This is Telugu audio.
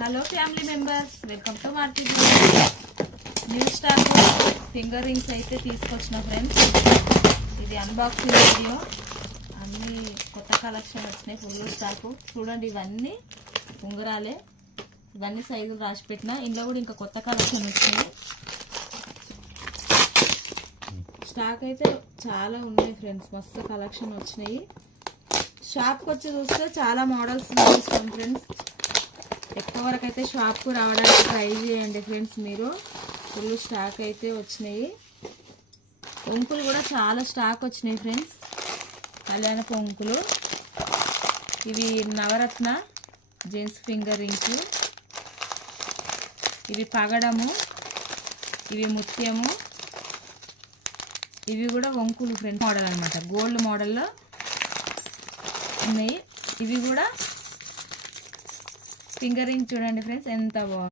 Hello family members welcome to market new stock finger rings అయితే తీసుకొచ్చిన ఫ్రెండ్స్ ఇది అన్బాక్సింగ్ వీడియో అన్ని కొత్త కలెక్షన్ వచ్చినాయి ఫుల్ స్టాక్ చూడండి ఇవన్నీ ఉంగరాలే. ఇవన్నీ సైజులు రాసి పెట్టిన. ఇందులో కూడా ఇంకా కొత్త కలెక్షన్ వచ్చినాయి. స్టాక్ అయితే చాలా ఉన్నాయి ఫ్రెండ్స్ మస్తు కలెక్షన్ వచ్చినాయి. షాప్కి వచ్చి చూస్తే చాలా మోడల్స్ చూస్తాం ఫ్రెండ్స్ ఎక్కువ వరకు అయితే షాప్కు రావడానికి ట్రై చేయండి ఫ్రెండ్స్ మీరు. ఫుల్ స్టాక్ అయితే వచ్చినాయి. కొంకులు కూడా చాలా స్టాక్ వచ్చినాయి ఫ్రెండ్స్. కళ్యాణ కొంకులు ఇవి నవరత్న జెంట్స్ ఫింగర్ రింగ్స్ ఇవి పగడము. ఇవి ముత్యము. ఇవి కూడా వంకులు ఫ్రెండ్ మోడల్ అనమాట గోల్డ్ మోడల్లో ఉన్నాయి. ఇవి కూడా ఫింగరింగ్ చూడండి ఫ్రెండ్స్ ఎంత బాగుంది.